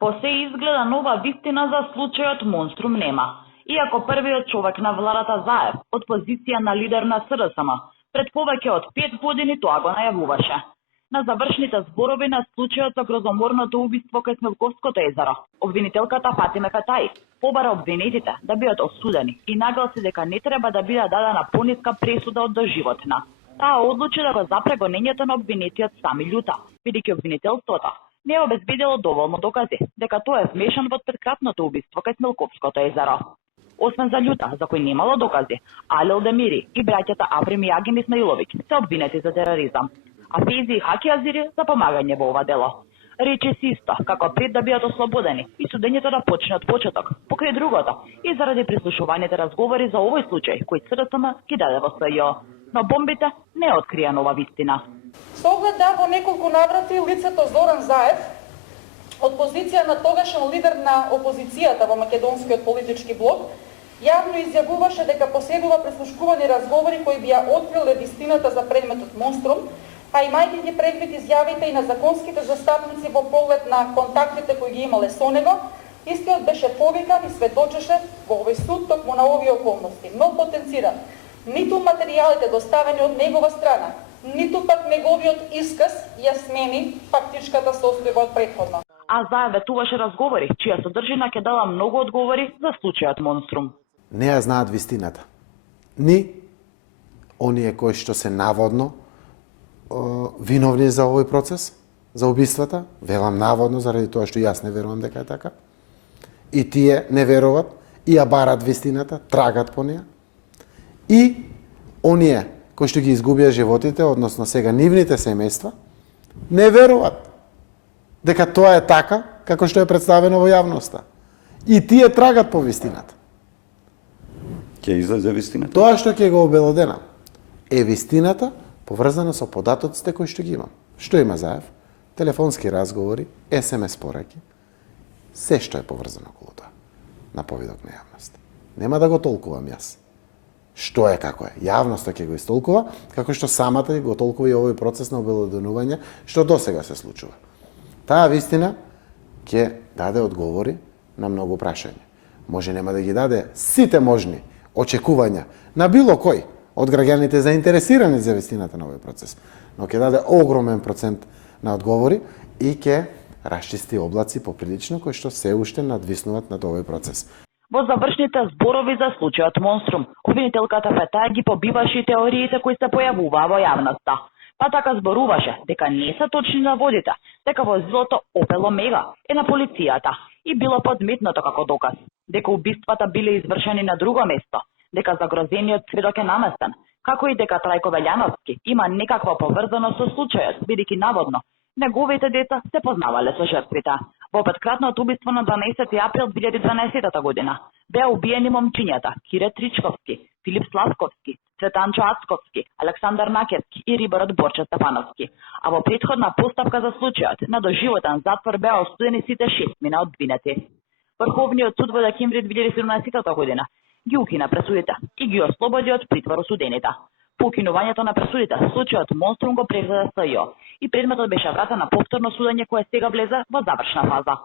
По се изгледа нова вистина за случајот Монструм нема. Иако првиот човек на владата Заев, од позиција на лидер на СДСМ, пред повеќе од 5 години тоа го најавуваше. На завршните зборови на случајот за грозоморното убиство кај Смилковското езеро, обвинителката Фатиме Фатаи побара обвинетите да бидат осудени и нагласи дека не треба да биде дадена пониска пресуда од доживотна. Таа одлучи да го запре гонењето на обвинетиот Сами Љута, бидејќи обвинителството не обезбедило доволно докази дека тој е вмешан во преткратното убиство кај Смилковското езеро. Освен за Љута, за кој немало докази, Алел Демири и браќата Аврим и Агин Исмаиловиќ се обвинети за тероризам, а Фейзи и Хаки Азири за помагање во ова дело. Рече си исто, како пред да бидат ослободени и судењето да почне од почеток, покрај другото, и заради прислушуваните разговори за овој случај, кој СДСМ ги даде во СЈО. Но бомбите не открија нова вистина. Со оглед да во неколку наврати лицето Зоран Заев, од позиција на тогашен лидер на опозицијата во македонскиот политички блок, јавно изјавуваше дека поседува прислушкувани разговори кои би ја откриле вистината за предметот Монструм, а имајќи ги предвид изјавите и на законските застапници во поглед на контактите кои ги имале со него, истиот беше повикан и сведочеше во овој суд токму на овие околности. Но потенцирам, ниту материјалите доставени од негова страна, ниту пак неговиот исказ ја смени фактичката состојба од претходно. А Заев ветуваше разговори, чија содржина ќе дала многу одговори за случајот Монструм. Не ја знаат вистината. Ни оние кои што се наводно виновни за овој процес, за убиствата, велам наводно заради тоа што јас не верувам дека е така. И тие не веруваат и ја барат вистината, трагат по неја. И оние кои што ги изгубија животите, односно сега нивните семејства, не веруваат дека тоа е така, како што е представено во јавноста. И тие трагат по вистината. Ќе излезе вистината? Тоа што ќе го обелоденам е вистината поврзана со податоците кои што ги имам. Што има Заев? Телефонски разговори, СМС пораки, се што е поврзано околу тоа. На повидок на јавност. Нема да го толкувам јас. Што е како е? Јавноста ќе го истолкува, како што самата го толкува и овој процес на обелоденување, што досега се случува. Таа вистина ќе даде одговори на многу прашања. Може нема да ги даде сите можни очекувања на било кој од граѓаните заинтересирани за вистината на овој процес, но ќе даде огромен процент на одговори и ќе расчисти облаци поприлично кои што се уште надвиснуваат над овој процес. Во завршните зборови за случајот Монструм, обвинителката Фатаи ги побиваше и теориите кои се појавуваа во јавноста. Па така зборуваше дека не се точни наводите, дека возилото Опел Омега е на полицијата и било подметнато како доказ, дека убиствата биле извршени на друго место, дека загрозениот сведок е наместен, како и дека Трајко Велјановски има некаква поврзаност со случајот, бидејќи наводно неговите деца се познавале со жртвите. Во преткратното убиство на 12 април 2012 година беа убиени момчињата Кире Тричковски, Филип Славковски, Цветанчо Ацковски, Александар Накевски и рибарот Борче Стефановски. А во претходна поставка за случајот на доживотен затвор беа осудени сите 6 обвинети. Врховниот суд во декември 2017 година ги укина пресудите и ги ослободи од притвор осудените. По укинувањето на пресудите, случајот Монструм го превзеде СЈО и предметот беше вратен на повторно судење кое сега влезе во завршна фаза.